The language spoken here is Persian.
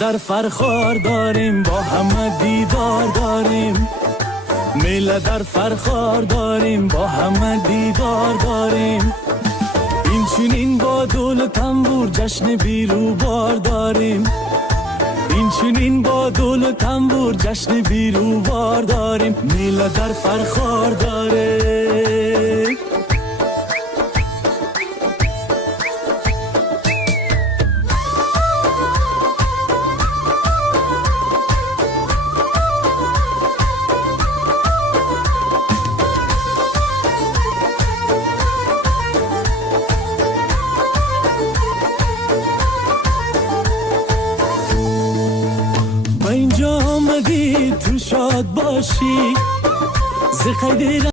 در فرخار داریم، با همه دیدار داریم. میله در فرخار داریم، با همه دیدار داریم. این چنین با دول و تنبور جشن بیروبار داریم. این چنین با دول و تنبور جشن بیروبار داریم. میله در فرخار داریم. اینجا آمدی تو شاد باشی ز قید